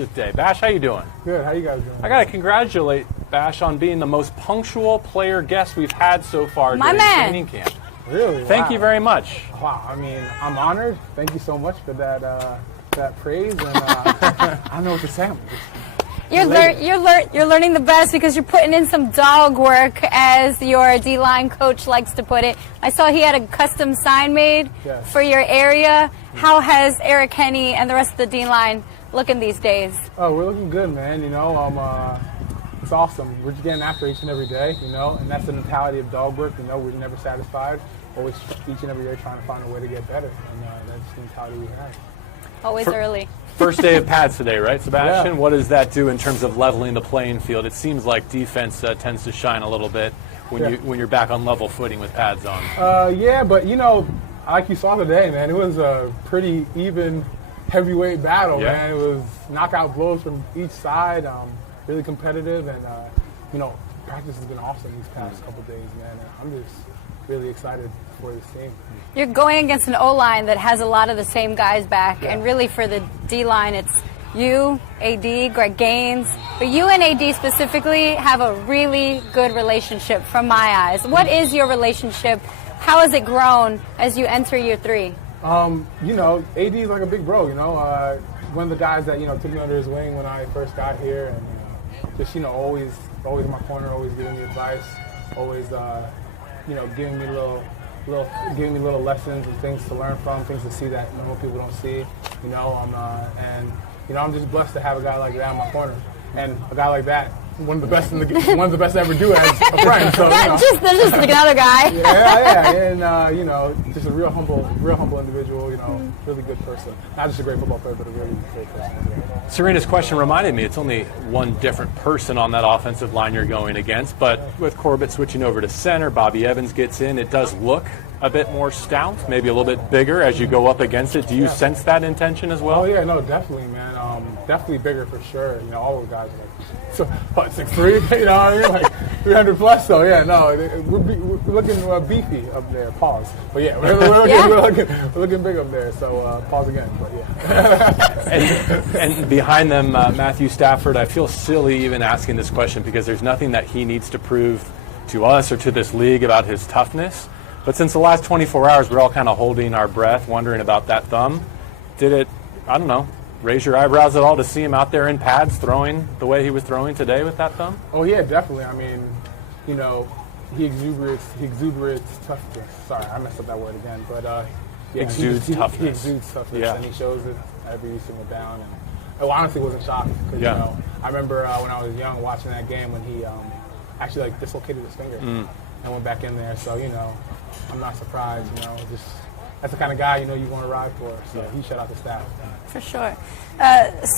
Fifth day. Bash, how you doing? Good. How you guys doing? I got to congratulate Bash on being the most punctual player guest we've had so far My during man. training camp. Really? Thank you very much. Wow. I mean, I'm honored. Thank you so much for that praise. And I don't know what to say. You're learning the best because you're putting in some dog work, as your D-line coach likes to put it. I saw he had a custom sign made for your area. How has Eric Henney and the rest of the D-line looking these days? Oh, we're looking good, man. You know, it's awesome. We're just getting after each and every day, you know, and that's the mentality of dog work. You know, we're never satisfied. Always each and every day trying to find a way to get better, and that's the mentality we have. Always early. First day of pads today, right, Sebastian? Yeah. What does that do in terms of leveling the playing field? It seems like defense tends to shine a little bit when you're back on level footing with pads on. Yeah, but you know, like you saw today, man, it was a pretty even heavyweight battle, man. It was knockout blows from each side, really competitive, and you know, practice has been awesome these past couple days, man. And I'm just really excited for this team. You're going against an O-line that has a lot of the same guys back, and really for the D-line, it's you, AD, Greg Gaines, but you and AD specifically have a really good relationship from my eyes. What is your relationship? How has it grown as you enter year 3? You know, AD is like a big bro, you know. One of the guys that, you know, took me under his wing when I first got here, and just, you know, always in my corner, always giving me advice, always, you know, giving me little lessons and things to learn from, things to see that normal people don't see, you know. And you know, I'm just blessed to have a guy like that in my corner, and a guy like that, one of the best to ever do as a friend. So, you know. Just another guy. Yeah, and you know, just a real humble individual. You know, really good person. Not just a great football player, but a really great person as well. Serena's question reminded me it's only one different person on that offensive line you're going against, but with Corbett switching over to center, Bobby Evans gets in, it does look a bit more stout, maybe a little bit bigger as you go up against it. Do you sense that intention as well? Oh yeah, no, definitely, man. Definitely bigger for sure. You know, all those guys are like 6'3", you know what I mean? Like 300 plus. So yeah, no, we're looking beefy up there. Pause. But yeah, we're looking big up there. So pause again. But yeah. and behind them, Matthew Stafford. I feel silly even asking this question because there's nothing that he needs to prove to us or to this league about his toughness. But since the last 24 hours, we're all kind of holding our breath, wondering about that thumb. Did it, I don't know, raise your eyebrows at all to see him out there in pads throwing the way he was throwing today with that thumb? Oh yeah, definitely. I mean, you know, he exuberates toughness. Sorry, I messed up that word again. But yeah, exudes toughness. He exudes toughness, and he shows it every single down. And I honestly wasn't shocked because you know, I remember when I was young watching that game when he actually like dislocated his finger and went back in there. So you know, I'm not surprised. You know, just that's the kind of guy you know you want to ride for. So he shut out the staff. For sure.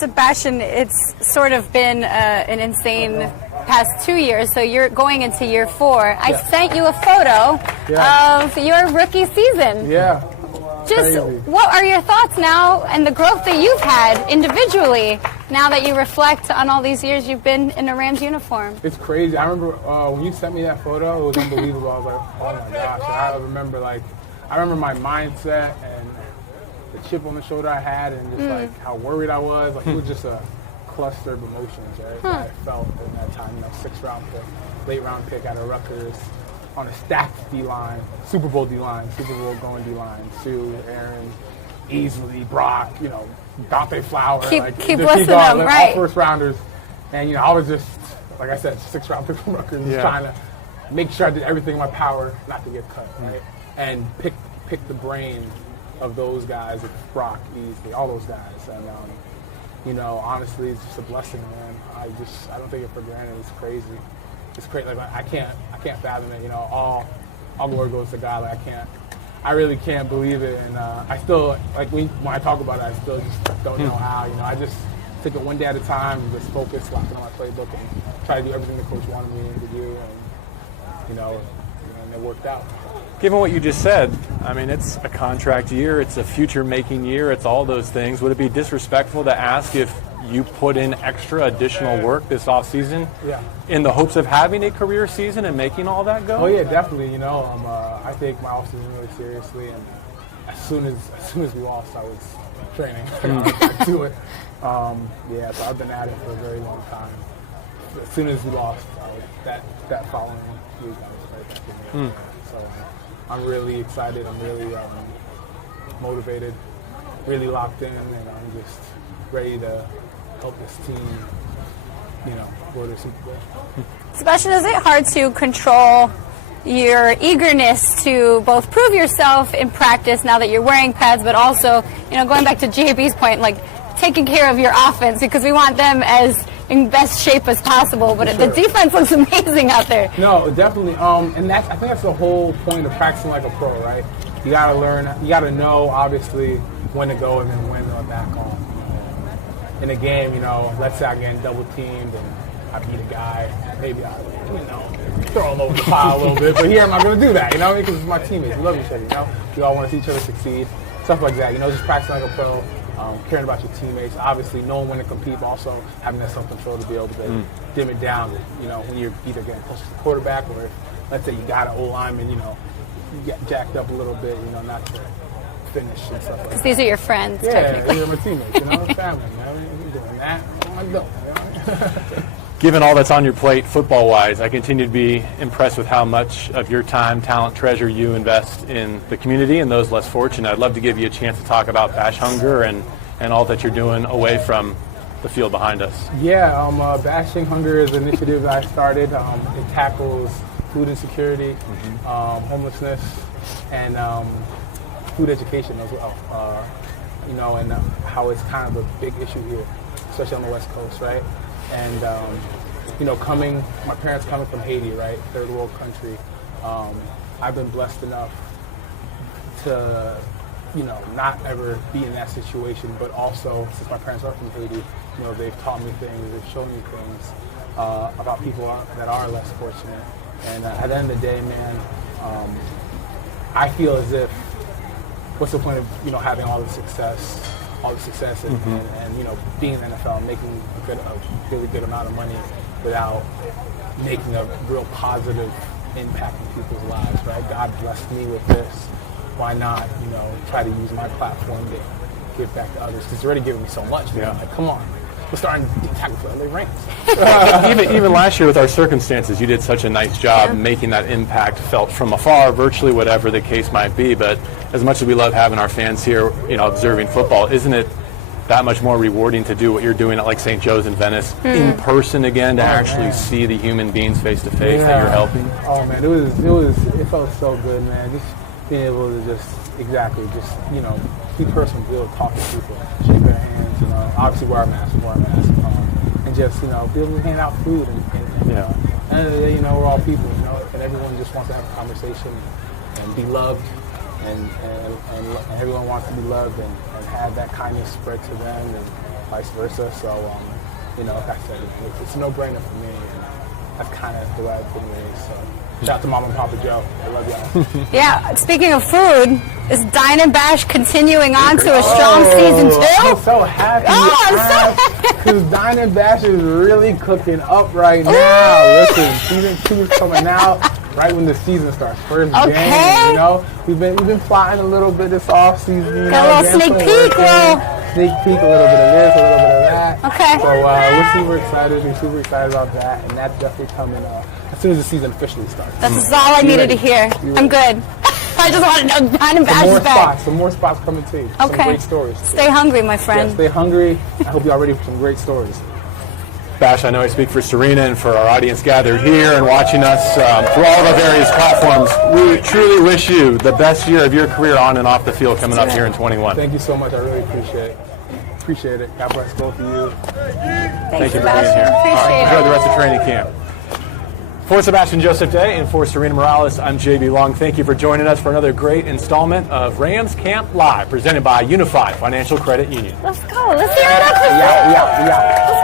Sebastian, it's sort of been an insane past 2 years, so you're going into year 4. I sent you a photo of your rookie season. Yeah. Just Crazy. What are your thoughts now and the growth that you've had individually now that you reflect on all these years you've been in a Rams uniform? It's crazy. I remember when you sent me that photo, it was unbelievable. I was like, oh my gosh. I remember my mindset and the chip on the shoulder I had and just like how worried I was. Like it was just a cluster of emotions, right? That I felt in that time. You know, 6th round pick, late round pick out of Rutgers on a stacked D-line, Super Bowl D-line, Super Bowl going D-line, Sue, Aaron, Easley, Brock, you know, Dante Flower. Keep listing them, right. All first rounders. And, you know, I was just, like I said, 6th round pick from Rutgers, just trying to make sure I did everything in my power not to get cut, right? And pick the brain of those guys, Brock, Easley, all those guys. And, you know, honestly, it's just a blessing, man. I don't take it for granted. It's crazy. It's crazy. Like I can't fathom it. You know, all glory goes to God. Like I really can't believe it. And I still, like when I talk about it, I still just don't know how. You know, I just take it one day at a time and just focus, lock in on my playbook, and try to do everything the coach wanted me to do. And you know, and it worked out. Given what you just said, I mean, it's a contract year, it's a future-making year, it's all those things. Would it be disrespectful to ask if you put in extra additional work this offseason in the hopes of having a career season and making all that go? Oh, yeah, definitely. You know, I take my offseason really seriously, and as soon as we lost, I was training to do it. Yeah, so I've been at it for a very long time. As soon as we lost that following week, I was right back in there. So I'm really excited. I'm really motivated, really locked in, and I'm just ready to help this team, go to the Super Bowl. Sebastian, is it hard to control your eagerness to both prove yourself in practice now that you're wearing pads, but also, going back to JB's point, like taking care of your offense, because we want them as in best shape as possible, but the defense looks amazing out there. No, definitely. And I think that's the whole point of practicing like a pro, right? You gotta learn, you gotta know, obviously, when to go and then when to back on. In a game, let's say I'm getting double teamed and I beat a guy, maybe I, throw him over the pile a little bit, but here I'm not gonna do that, because it's my teammates. We love each other, We all want to see each other succeed, stuff like that. Just practicing like a pro. Caring about your teammates, obviously knowing when to compete, but also having that self-control to be able to dim it down, when you're either getting close to the quarterback or let's say you got an O-lineman, you get jacked up a little bit, not to finish and stuff like that. These are your friends, technically. Yeah, they're my teammates, family, We're doing that. What am I doing, Given all that's on your plate football-wise, I continue to be impressed with how much of your time, talent, treasure you invest in the community and those less fortunate. I'd love to give you a chance to talk about Bash Hunger and all that you're doing away from the field behind us. Yeah, Bashing Hunger is an initiative that I started. It tackles food insecurity, homelessness, and food education as well. And how it's kind of a big issue here, especially on the West Coast, right? And, my parents coming from Haiti, right, third world country, I've been blessed enough to, not ever be in that situation, but also, since my parents are from Haiti, they've taught me things, they've shown me things about people that are less fortunate. And at the end of the day, man, I feel as if, what's the point of, having all the success and being in the NFL and making a really good amount of money without making a real positive impact in people's lives, right? God blessed me with this. Why not, try to use my platform to give back to others? Because it's already giving me so much, man. Like, come on. We're starting to tackle for LA Rams. even last year with our circumstances, you did such a nice job making that impact felt from afar, virtually whatever the case might be. But as much as we love having our fans here, observing football, isn't it that much more rewarding to do what you're doing at like St. Joe's in Venice in person again, to actually see the human beings face to face that you're helping? Oh man, it felt so good, man. Just being able to just be personal, be able to talk to people, shake their hands, obviously wear a mask, and just, be able to hand out food and at the end of the day, we're all people, and everyone just wants to have a conversation and be loved, and everyone wants to be loved and have that kindness spread to them and vice versa. So, like I said, it's a no-brainer for me, and that's kind of the way I've been raised. So, shout out to Mama and Papa Joe. I love y'all. Yeah, speaking of food, is Dine and Bash continuing on to a strong season 2? I'm so happy. I'm so happy. Because Dine and Bash is really cooking up right now. Listen, season 2 is coming out right when the season starts. First game, We've been plotting a little bit this off season. Got a little sneak peek, Sneak peek, a little bit of this, a little bit of that. Okay. So we're super excited. We're super excited about that, and that's definitely coming as soon as the season officially starts. That's all I needed to hear. I'm good. I just want to know Dine and Bash is back. Some more spots coming too. Okay. Some great stories. Stay hungry, my friend. Yeah, stay hungry. I hope y'all ready for some great stories. Bash, I know I speak for Serena and for our audience gathered here and watching us through all of our various platforms. We truly wish you the best year of your career on and off the field coming up here in 21. Thank you so much. I really appreciate it. God bless both of you. Thank you for being here. Appreciate it. Enjoy the rest of training camp. For Sebastian Joseph Day and for Serena Morales, I'm JB Long. Thank you for joining us for another great installment of Rams Camp Live, presented by UNIFY Financial Credit Union. Let's go. Let's hear it up. Yeah.